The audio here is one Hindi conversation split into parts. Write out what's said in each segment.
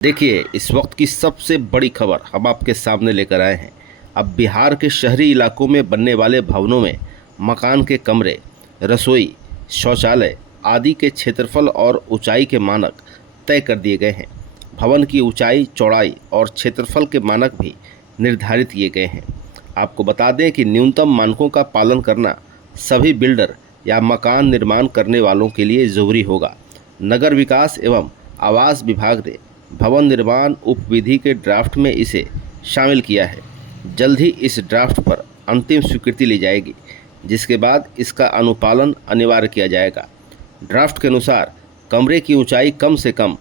देखिए, इस वक्त की सबसे बड़ी खबर हम आपके सामने लेकर आए हैं। अब बिहार के शहरी इलाकों में बनने वाले भवनों में मकान के कमरे, रसोई, शौचालय आदि के क्षेत्रफल और ऊंचाई के मानक तय कर दिए गए हैं। भवन की ऊंचाई, चौड़ाई और क्षेत्रफल के मानक भी निर्धारित किए गए हैं। आपको बता दें कि न्यूनतम मानकों का पालन करना सभी बिल्डर या मकान निर्माण करने वालों के लिए ज़रूरी होगा। नगर विकास एवं आवास विभाग ने भवन निर्माण उपविधि के ड्राफ्ट में इसे शामिल किया है। जल्द ही इस ड्राफ्ट पर अंतिम स्वीकृति ली जाएगी, जिसके बाद इसका अनुपालन अनिवार्य किया जाएगा। ड्राफ्ट के अनुसार कमरे की ऊंचाई कम से कम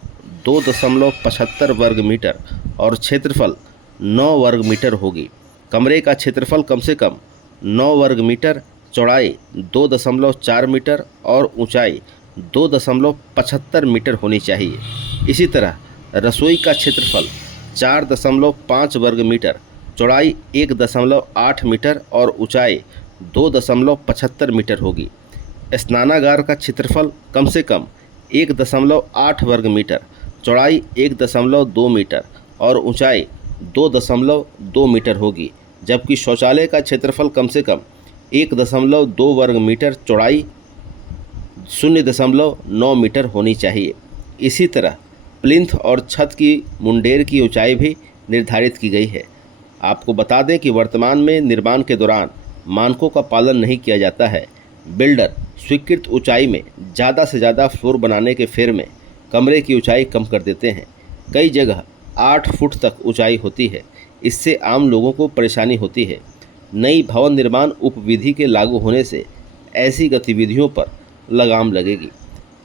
2.75 वर्ग मीटर और क्षेत्रफल 9 वर्ग मीटर होगी। कमरे का क्षेत्रफल कम से कम 9 वर्ग मीटर, चौड़ाई 2.4 मीटर और ऊंचाई 2.75 मीटर होनी चाहिए। इसी तरह रसोई का क्षेत्रफल 4.5 वर्ग मीटर, चौड़ाई 1.8 मीटर और ऊंचाई 2.75 मीटर होगी। स्नानागार का क्षेत्रफल कम से कम 1.8 वर्ग मीटर, चौड़ाई 1.2 मीटर और ऊंचाई 2.2 मीटर होगी, जबकि शौचालय का क्षेत्रफल कम से कम 1.2 वर्ग मीटर, चौड़ाई 0.9 मीटर होनी चाहिए। इसी तरह प्लिंथ और छत की मुंडेर की ऊंचाई भी निर्धारित की गई है। आपको बता दें कि वर्तमान में निर्माण के दौरान मानकों का पालन नहीं किया जाता है। बिल्डर स्वीकृत ऊंचाई में ज़्यादा से ज़्यादा फ्लोर बनाने के फेर में कमरे की ऊंचाई कम कर देते हैं। कई जगह 8 फुट तक ऊंचाई होती है। इससे आम लोगों को परेशानी होती है। नई भवन निर्माण उपविधि के लागू होने से ऐसी गतिविधियों पर लगाम लगेगी।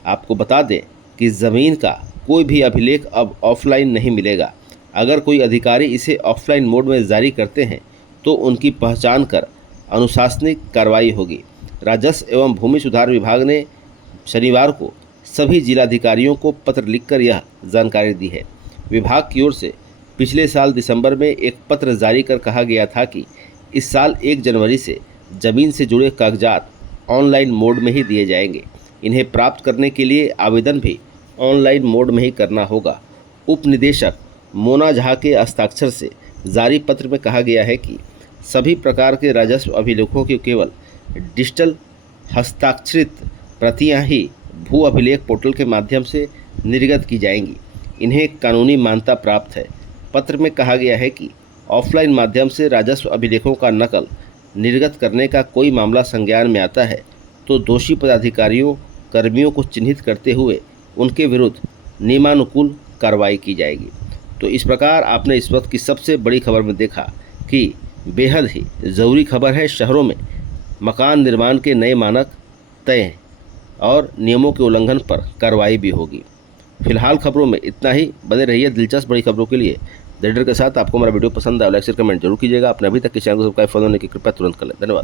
आपको बता दें कि ज़मीन का कोई भी अभिलेख अब ऑफलाइन नहीं मिलेगा। अगर कोई अधिकारी इसे ऑफलाइन मोड में जारी करते हैं तो उनकी पहचान कर अनुशासनिक कार्रवाई होगी। राजस्व एवं भूमि सुधार विभाग ने शनिवार को सभी जिलाधिकारियों को पत्र लिखकर यह जानकारी दी है। विभाग की ओर से पिछले साल दिसंबर में एक पत्र जारी कर कहा गया था कि इस साल 1 जनवरी से ज़मीन से जुड़े कागजात ऑनलाइन मोड में ही दिए जाएंगे। इन्हें प्राप्त करने के लिए आवेदन भी ऑनलाइन मोड में ही करना होगा। उप निदेशक मोना झा के हस्ताक्षर से जारी पत्र में कहा गया है कि सभी प्रकार के राजस्व अभिलेखों की केवल डिजिटल हस्ताक्षरित प्रतियां ही भू अभिलेख पोर्टल के माध्यम से निर्गत की जाएंगी। इन्हें कानूनी मान्यता प्राप्त है। पत्र में कहा गया है कि ऑफलाइन माध्यम से राजस्व अभिलेखों का नकल निर्गत करने का कोई मामला संज्ञान में आता है तो दोषी पदाधिकारियों कर्मियों को चिन्हित करते हुए उनके विरुद्ध नियमानुकूल कार्रवाई की जाएगी। तो इस प्रकार आपने इस वक्त की सबसे बड़ी खबर में देखा कि बेहद ही ज़रूरी खबर है। शहरों में मकान निर्माण के नए मानक तय हैं और नियमों के उल्लंघन पर कार्रवाई भी होगी। फिलहाल खबरों में इतना ही। बने रहिए दिलचस्प बड़ी खबरों के लिए द लीडर के साथ। आपको हमारा वीडियो पसंद आया, लाइक शेयर कमेंट जरूर कीजिएगा। आपने अभी तक इस चैनल को सब्सक्राइब फॉलो करने की कृपया तुरंत कर लें। धन्यवाद।